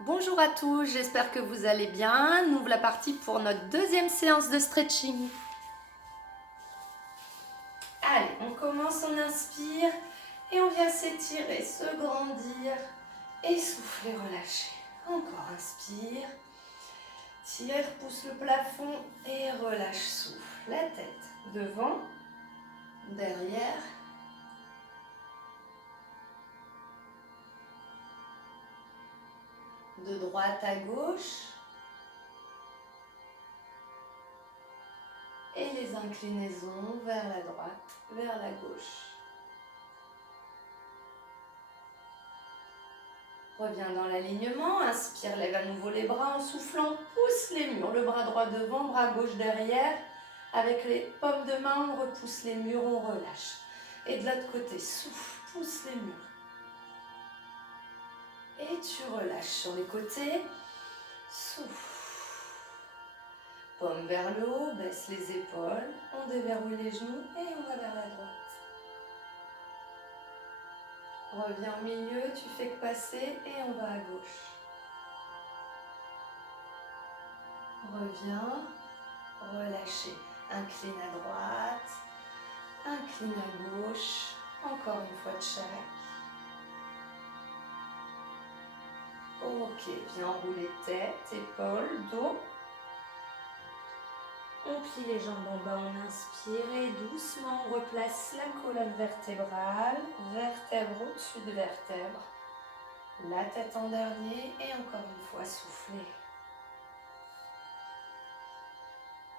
Bonjour à tous, j'espère que vous allez bien. Nous voilà partis pour notre deuxième séance de stretching. Allez, on commence, on inspire et on vient s'étirer, se grandir et souffler, relâcher. Encore inspire, tire, pousse le plafond et relâche, souffle. La tête devant, derrière. De droite à gauche. Et les inclinaisons vers la droite, vers la gauche. Reviens dans l'alignement, inspire, lève à nouveau les bras en soufflant, pousse les murs, le bras droit devant, bras gauche derrière. Avec les paumes de main, on repousse les murs, on relâche. Et de l'autre côté, souffle, pousse les murs. Et tu relâches sur les côtés, souffle. Paume vers le haut, baisse les épaules, on déverrouille les genoux et on va vers la droite. Reviens au milieu, tu fais que passer et on va à gauche. Reviens, relâchez. Incline à droite, incline à gauche. Encore une fois de chaque. Ok, viens enrouler tête, épaules, dos. On plie les jambes en bas, on inspire et doucement on replace la colonne vertébrale, vertèbre au-dessus de vertèbre. La tête en dernier et encore une fois soufflez.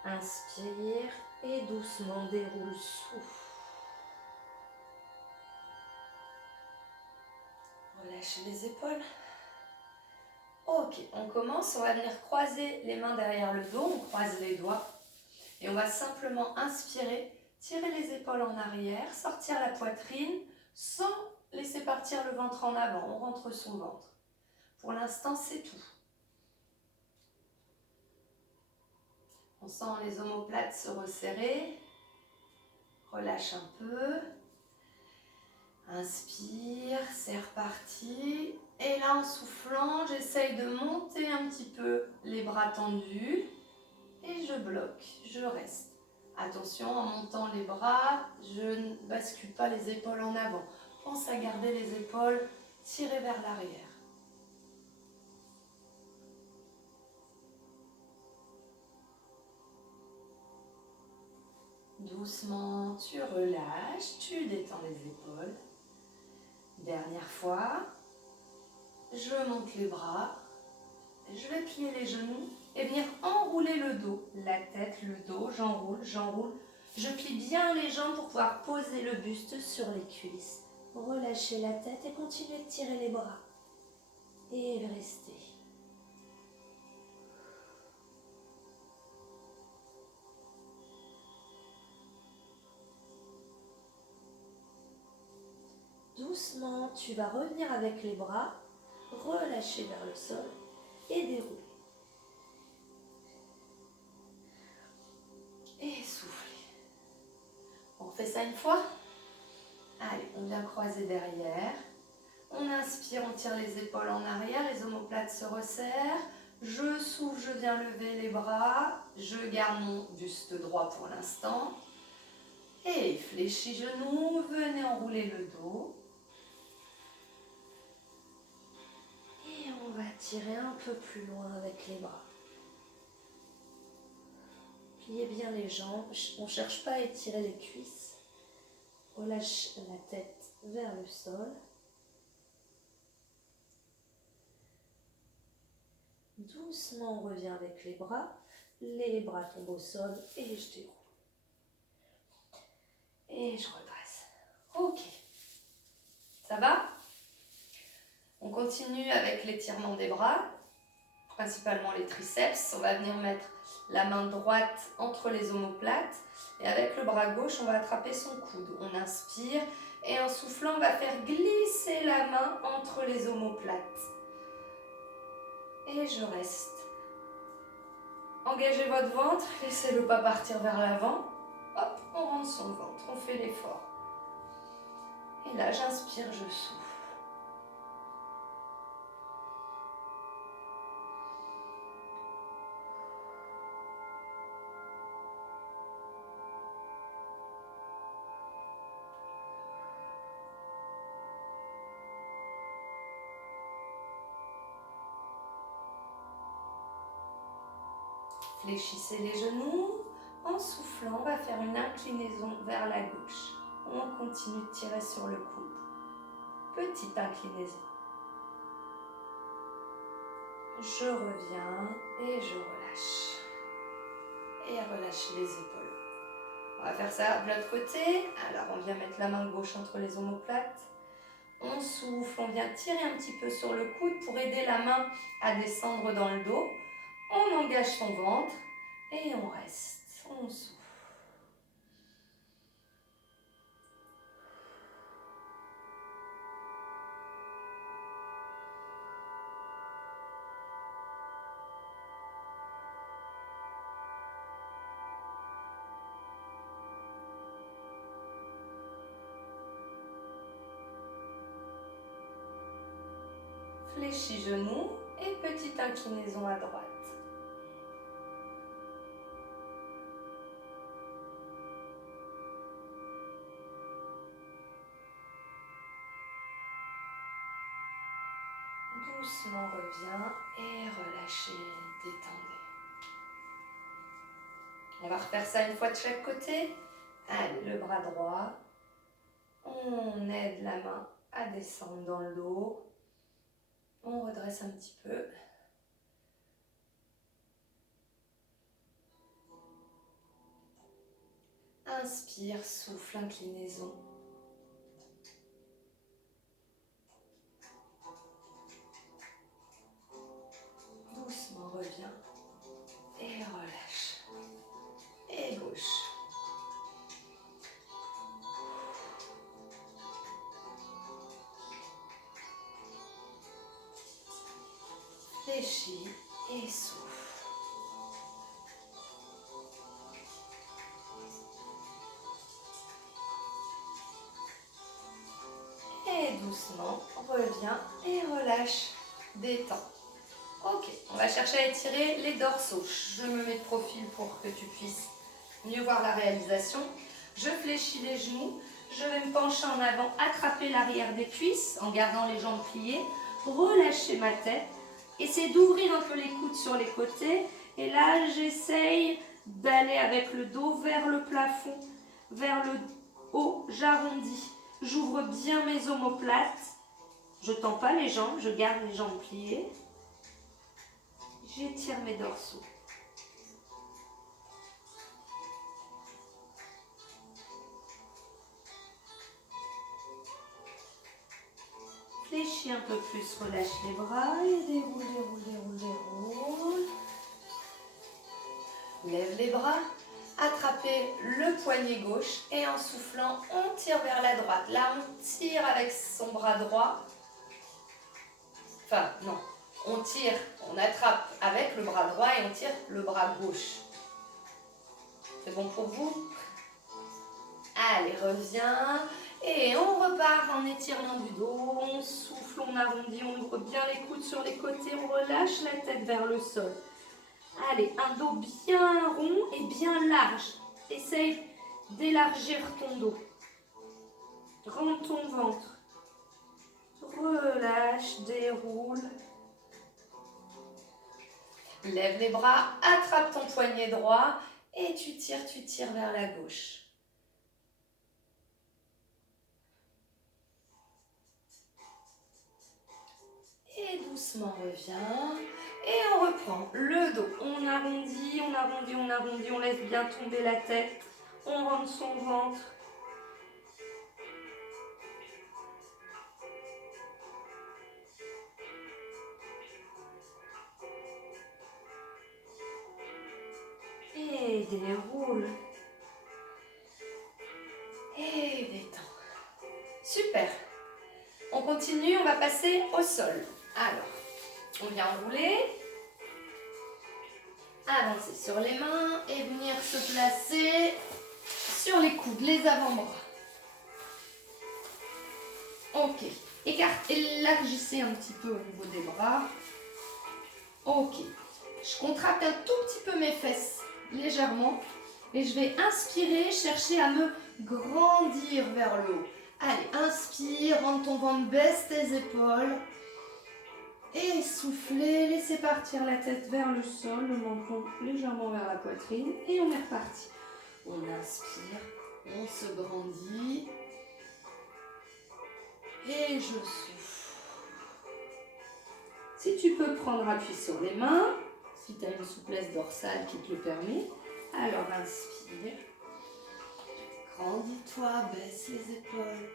Inspire et doucement déroule, souffle. Relâchez les épaules. Ok, on commence, on va venir croiser les mains derrière le dos, on croise les doigts. Et on va simplement inspirer, tirer les épaules en arrière, sortir la poitrine sans laisser partir le ventre en avant. On rentre son ventre. Pour l'instant, c'est tout. On sent les omoplates se resserrer. Relâche un peu. Inspire, c'est reparti. Et là, en soufflant, j'essaye de monter un petit peu les bras tendus. Et je bloque, je reste. Attention, en montant les bras, je ne bascule pas les épaules en avant. Pense à garder les épaules tirées vers l'arrière. Doucement, tu relâches, tu détends les épaules. Dernière fois, je monte les bras, je vais plier les genoux et venir enrouler le dos. La tête, le dos, j'enroule, j'enroule. Je plie bien les jambes pour pouvoir poser le buste sur les cuisses. Relâchez la tête et continuez de tirer les bras. Et restez. Doucement, tu vas revenir avec les bras, relâcher vers le sol et dérouler. Et souffler. On fait ça une fois. Allez, on vient croiser derrière. On inspire, on tire les épaules en arrière, les omoplates se resserrent. Je souffle, je viens lever les bras. Je garde mon buste droit pour l'instant. Et fléchis genoux, venez enrouler le dos. Et on va tirer un peu plus loin avec les bras. Pliez bien les jambes, on ne cherche pas à étirer les cuisses. Relâche la tête vers le sol. Doucement, on revient avec les bras tombent au sol et je déroule. Et je repasse. Ok. Ça va? On continue avec l'étirement des bras, principalement les triceps. On va venir mettre la main droite entre les omoplates et avec le bras gauche, on va attraper son coude. On inspire et en soufflant, on va faire glisser la main entre les omoplates. Et je reste. Engagez votre ventre, laissez-le pas partir vers l'avant. Hop, on rentre son ventre, on fait l'effort. Et là, j'inspire, je souffle. Fléchissez les genoux. En soufflant, on va faire une inclinaison vers la gauche. On continue de tirer sur le coude. Petite inclinaison. Je reviens et je relâche. Et relâche les épaules. On va faire ça de l'autre côté. Alors, on vient mettre la main gauche entre les omoplates. On souffle, on vient tirer un petit peu sur le coude pour aider la main à descendre dans le dos. On engage son ventre et on reste. On souffle. Fléchis genoux et petite inclinaison à droite. Doucement reviens et relâchez, détendez. On va refaire ça une fois de chaque côté. Allez, le bras droit. On aide la main à descendre dans le dos. On redresse un petit peu. Inspire, souffle, inclinaison. Doucement, reviens. Et relâche. Et gauche. Fléchis et souffle. Et doucement, reviens et relâche, détends. Ok, on va chercher à étirer les dorsaux. Je me mets de profil pour que tu puisses mieux voir la réalisation. Je fléchis les genoux, je vais me pencher en avant, attraper l'arrière des cuisses en gardant les jambes pliées, relâcher ma tête, essayer d'ouvrir un peu les coudes sur les côtés. Et là, j'essaye d'aller avec le dos vers le plafond, vers le haut, j'arrondis. J'ouvre bien mes omoplates. Je ne tends pas les jambes, je garde les jambes pliées. J'étire mes dorsaux. Fléchis un peu plus, relâche les bras et déroule, déroule, déroule, déroule. Lève les bras, attrapez le poignet gauche et en soufflant, on tire vers la droite. Là, on tire avec son bras droit. Enfin, non, on tire, on attrape avec le bras droit et on tire le bras gauche. C'est bon pour vous? Allez, reviens. Et on repart en étirant du dos. On souffle, on arrondit, on ouvre bien les coudes sur les côtés. On relâche la tête vers le sol. Allez, un dos bien rond et bien large. Essaye d'élargir ton dos. Rends ton ventre. Relâche, déroule. Lève les bras, attrape ton poignet droit et tu tires vers la gauche. Et doucement reviens. Et on reprend le dos. On arrondit, on arrondit, on arrondit. On laisse bien tomber la tête. On rentre son ventre. Et déroule. Et détends. Super. On continue, on va passer au sol. Alors, on vient enrouler. Avancer sur les mains et venir se placer sur les coudes, les avant-bras. Ok. Élargissez un petit peu au niveau des bras. Ok. Je contracte un tout petit peu mes fesses légèrement et je vais inspirer, chercher à me grandir vers le haut. Allez, inspire, rentre ton ventre, baisse tes épaules et soufflez, laissez partir la tête vers le sol, le menton légèrement vers la poitrine et on est reparti. On inspire, on se grandit et je souffle. Si tu peux prendre appui sur les mains, si tu as une souplesse dorsale qui te le permet, alors inspire, grandis-toi, baisse les épaules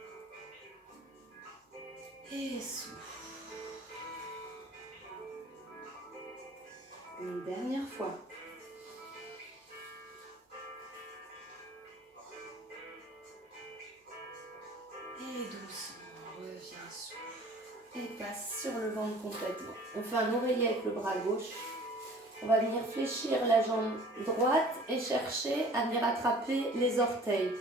et souffle. Une dernière fois. Et doucement, reviens, souffle. Et passe sur le ventre complètement. On fait un oreiller avec le bras gauche. On va venir fléchir la jambe droite et chercher à venir attraper les orteils.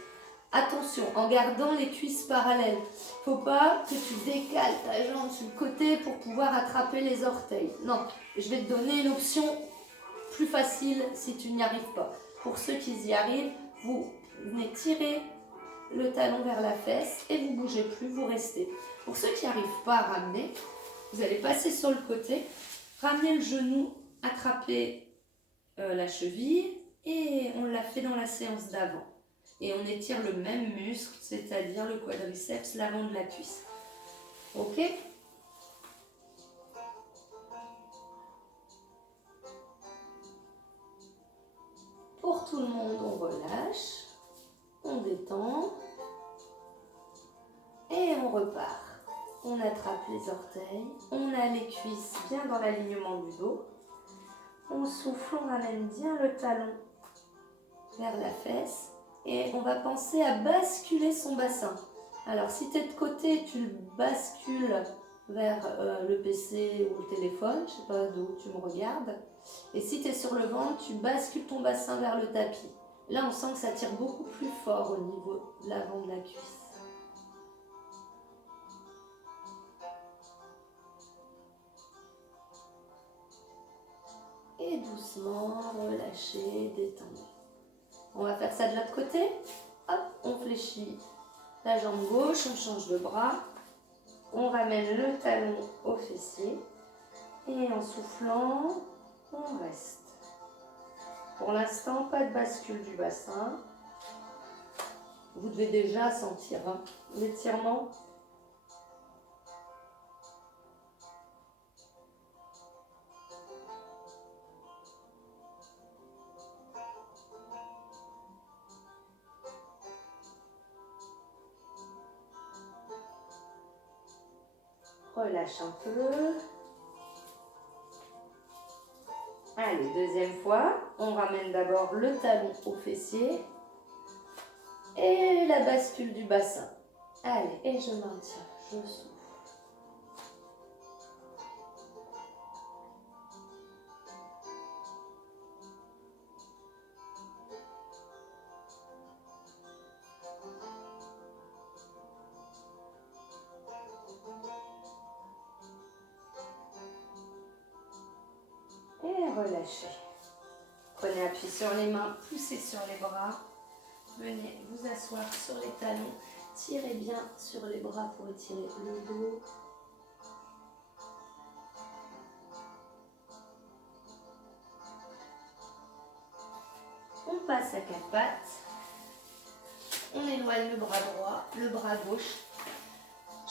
Attention, en gardant les cuisses parallèles. Faut pas que tu décales ta jambe sur le côté pour pouvoir attraper les orteils. Non, je vais te donner une option plus facile si tu n'y arrives pas. Pour ceux qui y arrivent, vous venez tirer le talon vers la fesse et vous ne bougez plus, vous restez. Pour ceux qui n'arrivent pas à ramener, vous allez passer sur le côté, ramener le genou, attraper la cheville et on l'a fait dans la séance d'avant. Et on étire le même muscle, c'est-à-dire le quadriceps, l'avant de la cuisse. Ok ? Pour tout le monde, on relâche, on détend et on repart. On attrape les orteils, on a les cuisses bien dans l'alignement du dos. On souffle, on ramène bien le talon vers la fesse et on va penser à basculer son bassin. Alors si tu es de côté, tu le bascules vers le PC ou le téléphone, je ne sais pas d'où tu me regardes. Et si tu es sur le ventre, tu bascules ton bassin vers le tapis. Là, on sent que ça tire beaucoup plus fort au niveau de l'avant de la cuisse. Et doucement, relâchez, détendez. On va faire ça de l'autre côté. Hop, on fléchit la jambe gauche, on change de bras. On ramène le talon au fessier. Et en soufflant, on reste. Pour l'instant, pas de bascule du bassin. Vous devez déjà sentir l'étirement. Relâche un peu. Allez, deuxième fois. On ramène d'abord le talon au fessier. Et la bascule du bassin. Allez, et je maintiens, je souffle. Et relâchez. Prenez appui sur les mains, poussez sur les bras. Venez vous asseoir sur les talons. Tirez bien sur les bras pour étirer le dos. On passe à quatre pattes. On éloigne le bras droit, le bras gauche.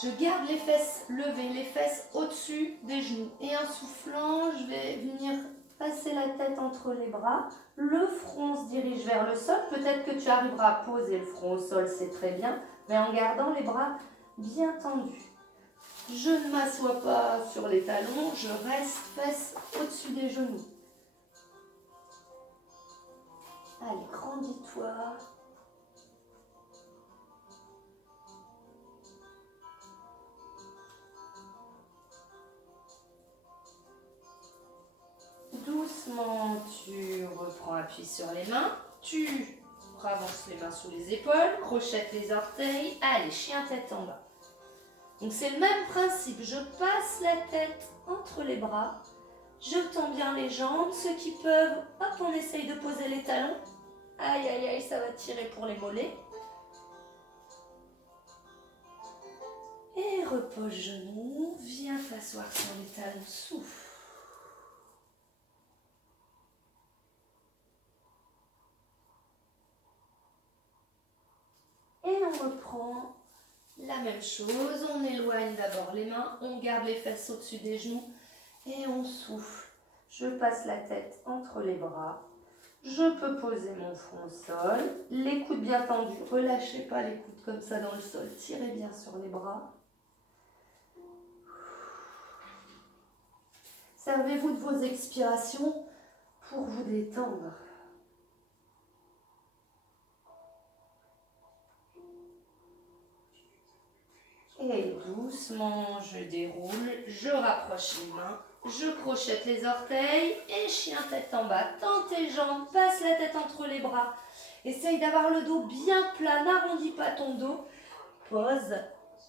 Je garde les fesses levées, les fesses au-dessus des genoux. Et en soufflant, je vais venir passer la tête entre les bras. Le front se dirige vers le sol. Peut-être que tu arriveras à poser le front au sol, c'est très bien. Mais en gardant les bras bien tendus. Je ne m'assois pas sur les talons, je reste fesses au-dessus des genoux. Allez, grandis-toi. Doucement, tu reprends appui sur les mains. Tu avances les mains sous les épaules, crochette les orteils. Allez, chien tête en bas. Donc c'est le même principe. Je passe la tête entre les bras. Je tends bien les jambes. Ceux qui peuvent, hop, on essaye de poser les talons. Aïe, aïe, aïe, ça va tirer pour les mollets. Et repose genoux, viens t'asseoir sur les talons, souffle. Et on reprend la même chose, on éloigne d'abord les mains, on garde les fesses au-dessus des genoux et on souffle. Je passe la tête entre les bras, je peux poser mon front au sol, les coudes bien tendus, relâchez pas les coudes comme ça dans le sol, tirez bien sur les bras. Servez-vous de vos expirations pour vous détendre. Et doucement, je déroule, je rapproche les mains, je crochette les orteils et chien tête en bas. Tends tes jambes, passe la tête entre les bras. Essaye d'avoir le dos bien plat, n'arrondis pas ton dos. Pose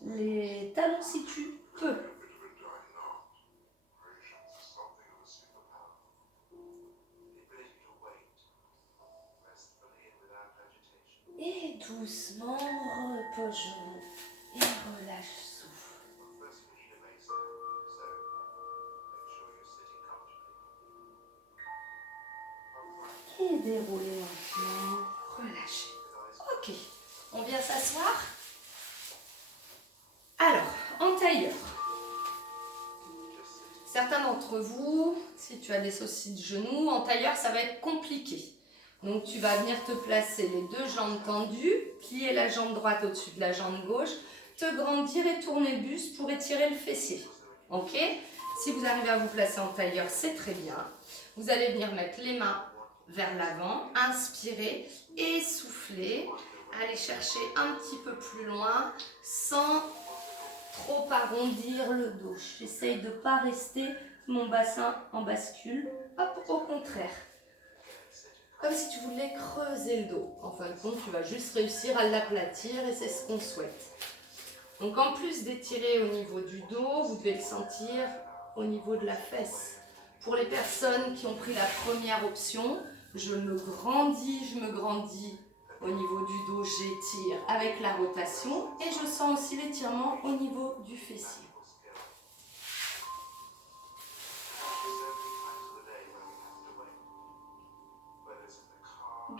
les talons si tu peux. Et doucement, repose genoux et relâche souffle. Et déroulez lentement, relâchez. Ok, on vient s'asseoir. Alors, en tailleur. Certains d'entre vous, si tu as des soucis de genoux, en tailleur, ça va être compliqué. Donc, tu vas venir te placer les deux jambes tendues, plier la jambe droite au-dessus de la jambe gauche, te grandir et tourner le buste pour étirer le fessier. Ok? Si vous arrivez à vous placer en tailleur, c'est très bien. Vous allez venir mettre les mains vers l'avant, inspirer et souffler. Allez chercher un petit peu plus loin sans trop arrondir le dos. J'essaye de ne pas rester mon bassin en bascule. Hop, au contraire. Comme si tu voulais creuser le dos. En fin de compte, tu vas juste réussir à l'aplatir et c'est ce qu'on souhaite. Donc en plus d'étirer au niveau du dos, vous devez le sentir au niveau de la fesse. Pour les personnes qui ont pris la première option, je me grandis au niveau du dos, j'étire avec la rotation et je sens aussi l'étirement au niveau du fessier.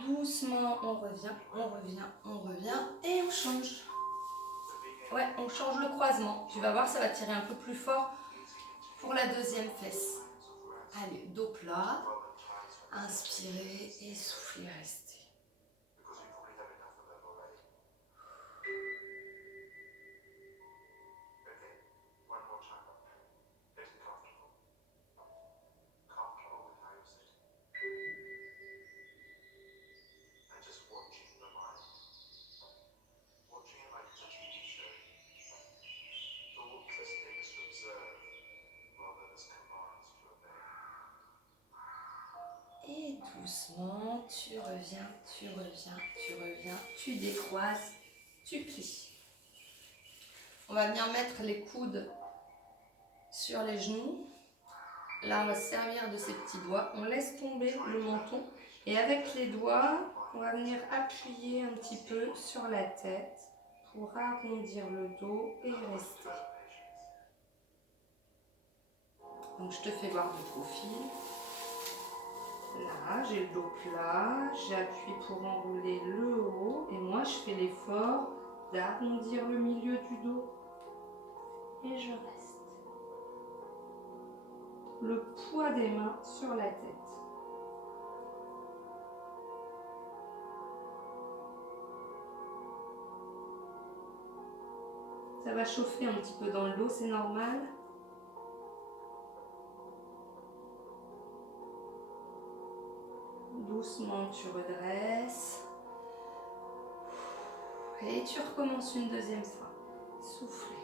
Doucement, on revient et on change. Ouais, on change le croisement. Tu vas voir, ça va tirer un peu plus fort pour la deuxième fesse. Allez, dos plat. Inspirez et soufflez, restez. Et doucement, tu reviens, tu décroises, tu plies. On va venir mettre les coudes sur les genoux. Là, on va se servir de ces petits doigts. On laisse tomber le menton. Et avec les doigts, on va venir appuyer un petit peu sur la tête pour arrondir le dos et rester. Donc, je te fais voir du profil. Là, j'ai le dos plat, j'appuie pour enrouler le haut et moi, je fais l'effort d'arrondir le milieu du dos et je reste. Le poids des mains sur la tête. Ça va chauffer un petit peu dans le dos, c'est normal. Doucement, tu redresses. Et tu recommences une deuxième fois. Soufflez.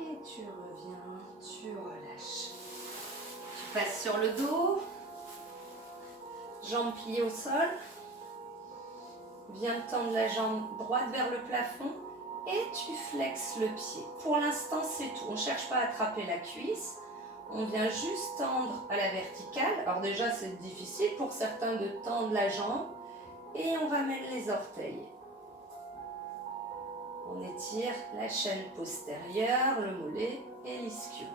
Et tu reviens, tu relâches. Passe sur le dos, jambes pliées au sol. Viens tendre la jambe droite vers le plafond et tu flexes le pied. Pour l'instant, c'est tout. On ne cherche pas à attraper la cuisse. On vient juste tendre à la verticale. Alors déjà, c'est difficile pour certains de tendre la jambe. Et on ramène les orteils. On étire la chaîne postérieure, le mollet et l'ischio.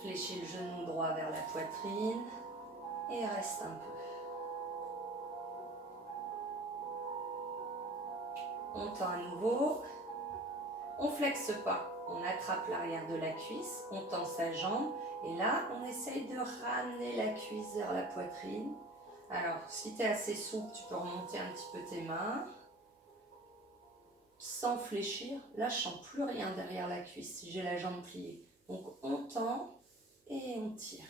Fléchis le genou droit vers la poitrine et reste un peu. On tend à nouveau. On flexe pas. On attrape l'arrière de la cuisse, on tend sa jambe et là, on essaye de ramener la cuisse vers la poitrine. Alors, si tu es assez souple, tu peux remonter un petit peu tes mains sans fléchir. Là, je sens plus rien derrière la cuisse si j'ai la jambe pliée. Donc, on tend et on tire.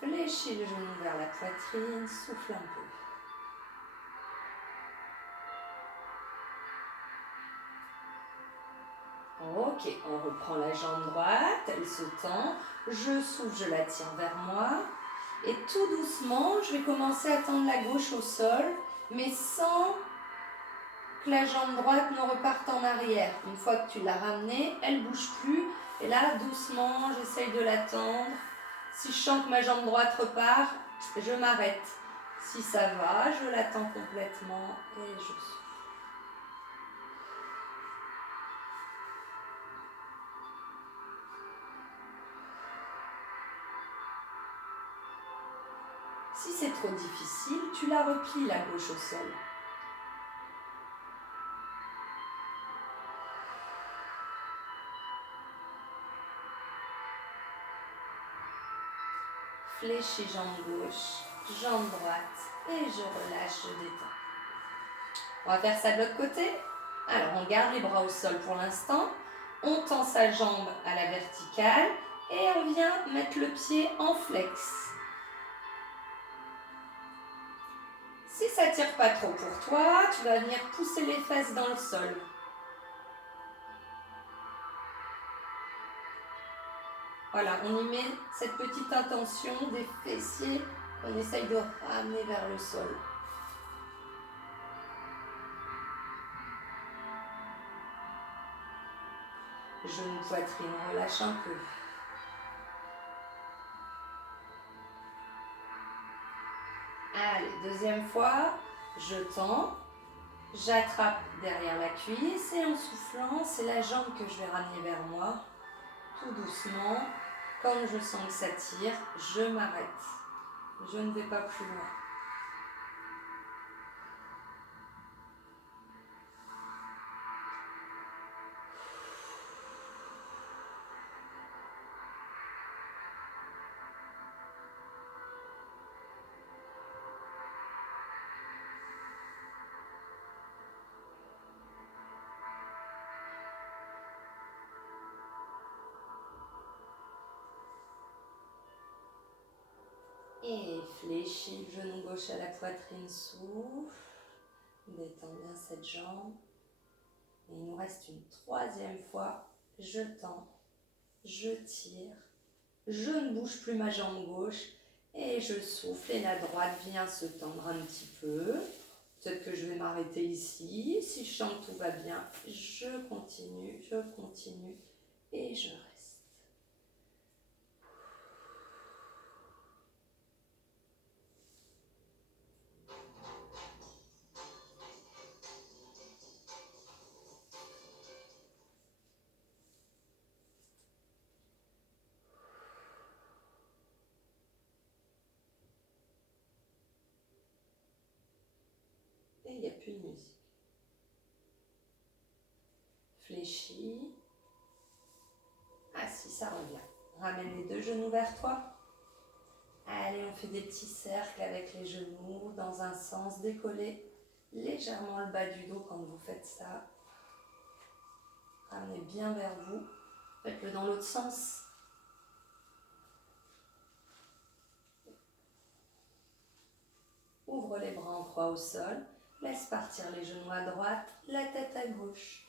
Fléchis le genou vers la poitrine, souffle un peu. Ok, on reprend la jambe droite, elle se tend, je souffle, je la tire vers moi. Et tout doucement, je vais commencer à tendre la gauche au sol, mais sans que la jambe droite ne reparte en arrière. Une fois que tu l'as ramenée, elle ne bouge plus. Et là, doucement, j'essaye de la tendre. Si je sens que ma jambe droite repart, je m'arrête. Si ça va, je la tends complètement et je souffle. Si c'est trop difficile, tu la replies la gauche au sol. Fléchis jambe gauche, jambe droite et je relâche, je détends. On va faire ça de l'autre côté. Alors on garde les bras au sol pour l'instant. On tend sa jambe à la verticale et on vient mettre le pied en flex. Si ça ne tire pas trop pour toi, tu vas venir pousser les fesses dans le sol. Voilà, on y met cette petite intention des fessiers qu'on essaye de ramener vers le sol. Genou, poitrine, relâche un peu. Allez, deuxième fois, je tends, j'attrape derrière la cuisse et en soufflant, c'est la jambe que je vais ramener vers moi, tout doucement. Quand je sens que ça tire, je m'arrête. Je ne vais pas plus loin. Et fléchis le genou gauche à la poitrine, souffle. Détends bien cette jambe. Et il nous reste une troisième fois. Je tends, je tire, je ne bouge plus ma jambe gauche et je souffle. Et la droite vient se tendre un petit peu. Peut-être que je vais m'arrêter ici. Si je sens que tout va bien, je continue et je reste. Et il n'y a plus de musique. Fléchis, ça revient. Ramène les deux genoux vers toi. Allez, on fait des petits cercles avec les genoux dans un sens. Décollez légèrement le bas du dos quand vous faites ça. Ramenez bien vers vous. Faites-le dans l'autre sens. Ouvre les bras en croix au sol. Laisse partir les genoux à droite, la tête à gauche.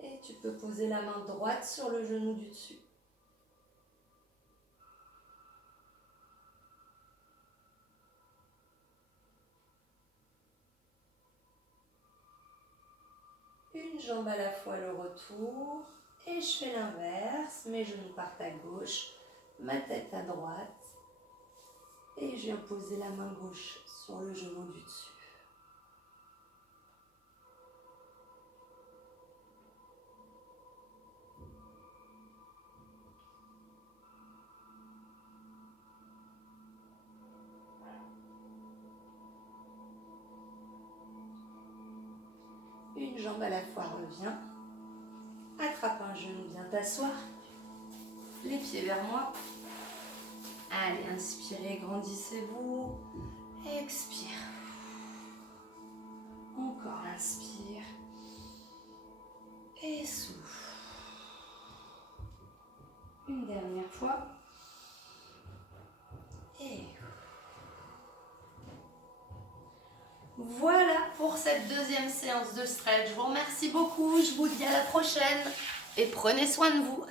Et tu peux poser la main droite sur le genou du dessus. Une jambe à la fois le retour. Et je fais l'inverse. Mes genoux partent à gauche, ma tête à droite. Et je viens poser la main gauche sur le genou du dessus. Une jambe à la fois revient. Attrape un genou, viens t'asseoir. Les pieds vers moi. Allez, inspirez, grandissez-vous. Expire. Encore inspire. Et souffle. Une dernière fois. Et voilà pour cette deuxième séance de stretch. Je vous remercie beaucoup. Je vous dis à la prochaine. Et prenez soin de vous.